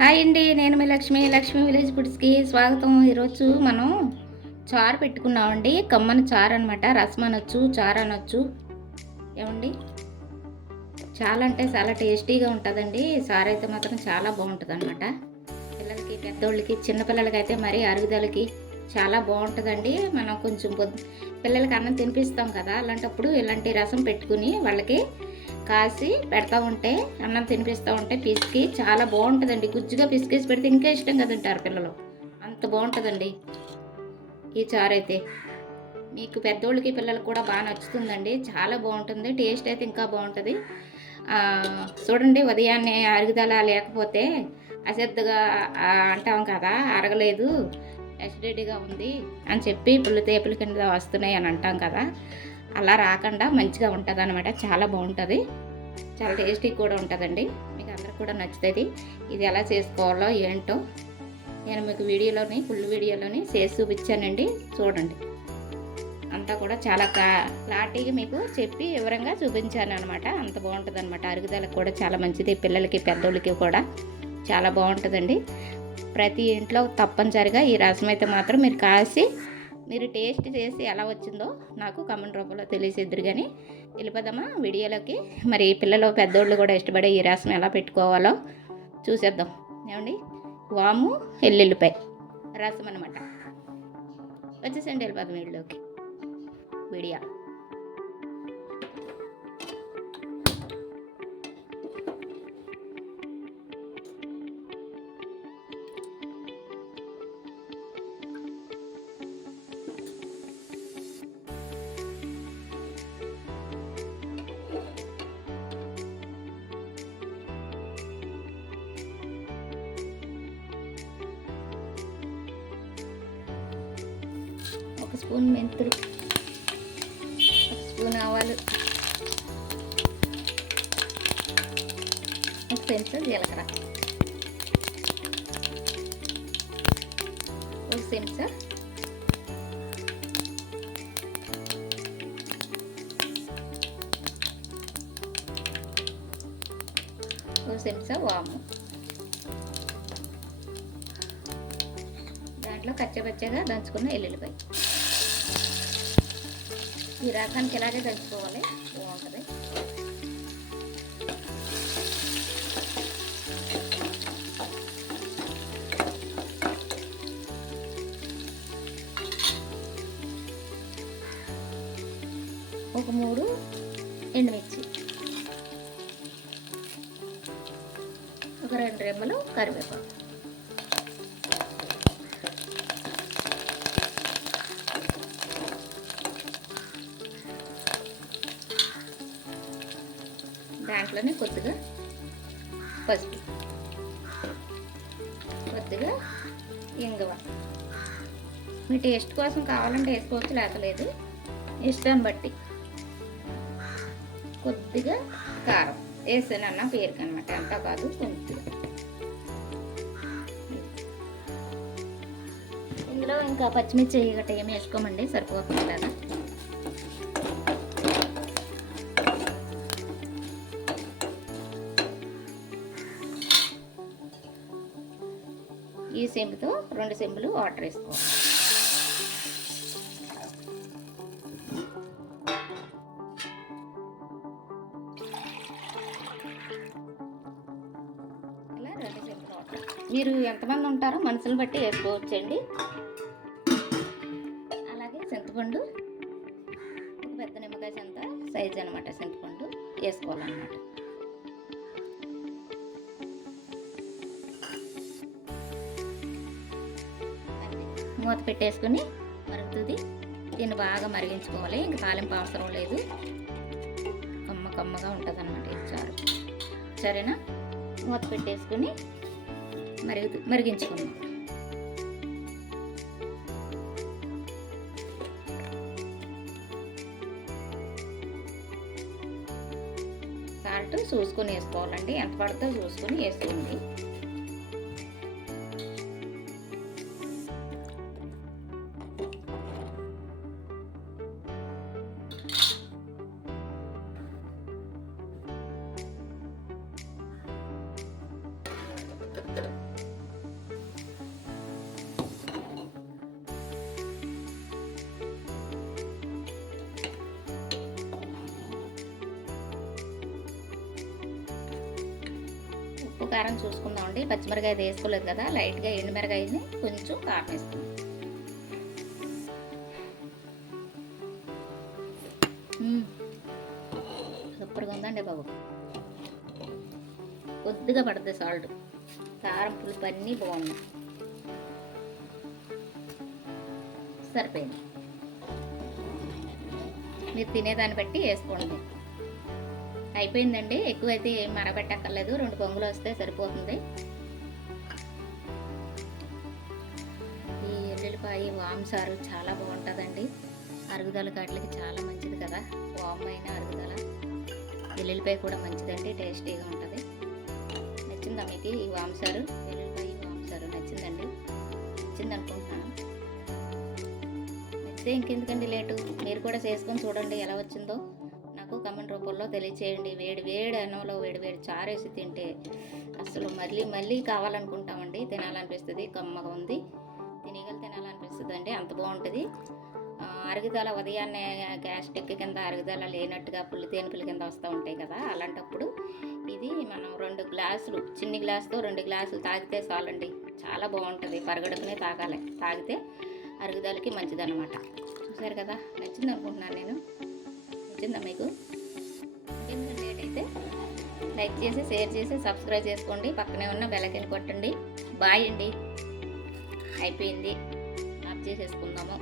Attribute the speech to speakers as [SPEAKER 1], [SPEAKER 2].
[SPEAKER 1] Hi అండి నేను మీ లక్ష్మి లక్ష్మి విలేజ్ ఫుడ్స్కి స్వాగతం. ఈరోజు మనం చారు పెట్టుకున్నామండి. కమ్మని చారు అనమాట రసం అనొచ్చు చారు అనొచ్చు. ఏమండి? చాలా అంటే చాలా టేస్టీగా ఉంటుందండి. చారు అయితే మాత్రం చాలా బాగుంటుంది అనమాట పిల్లలకి పెద్దోళ్ళకి చిన్నపిల్లలకి అయితే మరీ అరుగుదలకి చాలా బాగుంటుందండి. మనం కొంచెం పొద్దు పిల్లలకి అన్నం తినిపిస్తాం కదా. అలాంటప్పుడు ఇలాంటి రసం పెట్టుకుని వాళ్ళకి కాసి పెడతా ఉంటే అన్నం తినిపిస్తూ ఉంటే పిసికి చాలా బాగుంటుందండి. గుజ్జుగా పిసికేసి పెడితే ఇంకా ఇష్టంగా తింటారు పిల్లలు. అంత బాగుంటుందండి ఈ చారు అయితే. మీకు పెద్దోళ్ళకి పిల్లలకు కూడా బాగా నచ్చుతుందండి. చాలా బాగుంటుంది. టేస్ట్ అయితే ఇంకా బాగుంటుంది. చూడండి ఉదయాన్నే అరుగుదల లేకపోతే అశ్రద్ధగా అంటాం కదా అరగలేదు. అసిడిటీగా ఉంది అని చెప్పి పుల్లు తేపుల కింద వస్తున్నాయి అని అంటాం కదా. అలా రాకుండా మంచిగా ఉంటుంది అనమాట చాలా బాగుంటుంది. చాలా టేస్టీ కూడా ఉంటుందండి. మీకు అందరికి కూడా నచ్చుతుంది. ఇది ఎలా చేసుకోవాలో ఏంటో నేను మీకు వీడియోలోని ఫుల్ వీడియోలోని చేసి చూపించానండి. చూడండి. అంతా కూడా చాలా క్లా క్లారిటీగా మీకు చెప్పి వివరంగా చూపించాను అనమాట అంత బాగుంటుంది అనమాట అరుగుదలకు కూడా చాలా మంచిది. పిల్లలకి పెద్దోళ్ళకి కూడా చాలా బాగుంటుందండి. ప్రతి ఇంట్లో తప్పనిసరిగా ఈ రసం అయితే మాత్రం మీరు కాసి మీరు టేస్ట్ చేసి ఎలా వచ్చిందో నాకు కమెంట్ రూపంలో తెలియసిద్దరు కానీ వెళ్ళిపోదామా వీడియోలోకి. మరి పిల్లలు పెద్దోళ్ళు కూడా ఇష్టపడే ఈ రసం ఎలా పెట్టుకోవాలో చూసేద్దాం. ఏమండి? వాము ఎల్లుల్లిపాయ రసం అనమాట వచ్చేసండి వెళ్ళిపోదాం వీడియోలోకి. వీడియో. స్పూన్ మెంతులు. ఒక స్పూన్ ఆవాలు. ఒక చెంచా జీలకర్ర. ఒక చెంచా ఒక చెంచా వాము. దాంట్లో కచ్చపచ్చగా దంచుకున్న ఎల్లుల్లిపాయ. ఈ రకానికి ఇలాగే కలుపుకోవాలి? బాగుంటుంది. ఒక మూడు ఎండుమిర్చి. ఒక రెండు రెమ్మలు కరివేపాకు. అట్లనే కొద్దిగా పసుపు. కొద్దిగా ఇంగువ. మీ టేస్ట్ కోసం కావాలంటే వేసుకోవచ్చు లేకలేదు ఇష్టం బట్టి. కొద్దిగా కారం. వేసానన్న పేరుకి అనమాట అంతా కాదు కొద్దిగా ఇందులో ఇంకా పచ్చిమిర్చి గట్ట ఏమి వేసుకోమండి సరిపోకుండా. ఈ సెంబుతో రెండు సెంబులు వాటర్ వేసుకోవాలి. ఇలా రెండు సెంబులు వాటర్. మీరు ఎంతమంది ఉంటారో మనుషులను బట్టి వేసుకోవచ్చండి. అలాగే చింతపండు పెద్ద నిమ్మకాయ చెంత సైజ్ అనమాట చింతపండు వేసుకోవాలన్నమాట. మూత పెట్టేసుకుని మరుగుతుంది. దీన్ని బాగా మరిగించుకోవాలి. ఇంక తాలింపు అవసరం లేదు. కమ్మ కమ్మగా ఉంటుంది అనమాట ఇది చారు. సరేనా? మూత పెట్టేసుకుని మరుగు మరిగించుకుందాం. సాల్ట్ చూసుకొని వేసుకోవాలండి. ఎంత పడితే చూసుకొని వేసుకోండి. కారం చూసుకుందామండి. పచ్చిమిరకాయ వేసుకోలేదు కదా లైట్గా ఎండుమిరకాయని కొంచెం కారం వేసుకుందాం సూపర్గా ఉందండి బాబు. కొద్దిగా పడుతుంది సాల్ట్. కారం పులుపు అన్నీ బాగున్నాయి. సరిపోయింది. మీరు తినేదాన్ని బట్టి వేసుకోండి. అయిపోయిందండి. ఎక్కువైతే ఏం మరబెట్టక్కర్లేదు. రెండు పొంగులు వస్తే సరిపోతుంది. ఈ ఎల్లుల్లిపాయ సారు చాలా బాగుంటుందండి. అరుగుదల కాట్లకి చాలా మంచిది కదా. వామ్ అయినా అరుగుదల. ఎల్లుల్లిపాయ కూడా మంచిదండి. టేస్టీగా ఉంటుంది. నచ్చిందా మీకు ఈ వాంసారు? ఎల్లుల్లిపాయ వాంసారు నచ్చిందండి. నచ్చింది అనుకుంటున్నాను. నచ్చితే ఇంకెందుకండి లేటు? మీరు కూడా చేసుకొని చూడండి ఎలా వచ్చిందో. నాకు కమెంట్ రూపంలో తెలియచేయండి. వేడి వేడి అన్నంలో వేడి వేడి చారేసి తింటే అసలు మళ్ళీ మళ్ళీ కావాలనుకుంటామండి. తినాలనిపిస్తుంది. కమ్మగా ఉంది. తినేగలు తినాలనిపిస్తుంది అండి అంత బాగుంటుంది. అరుగుదల ఉదయాన్నే గ్యాస్ట్రిక్ కింద అరుగుదల లేనట్టుగా పుల్లి తేనుకుల కింద వస్తూ ఉంటాయి కదా అలాంటప్పుడు ఇది మనం రెండు గ్లాసులు చిన్ని గ్లాసుతో రెండు గ్లాసులు తాగితే చాలండి. చాలా బాగుంటుంది. పరగడుకునే తాగాలి. తాగితే అరుగుదలకి మంచిదన్నమాట. చూసారు కదా? నచ్చింది అనుకుంటున్నాను నేను. నచ్చిందా మీకు? అయితే లైక్ చేసి షేర్ చేసి సబ్స్క్రైబ్ చేసుకోండి. పక్కనే ఉన్న బెలకిని కొట్టండి. బాయ్ అండి. అయిపోయింది. ఆఫ్ చేసేసుకుందాము.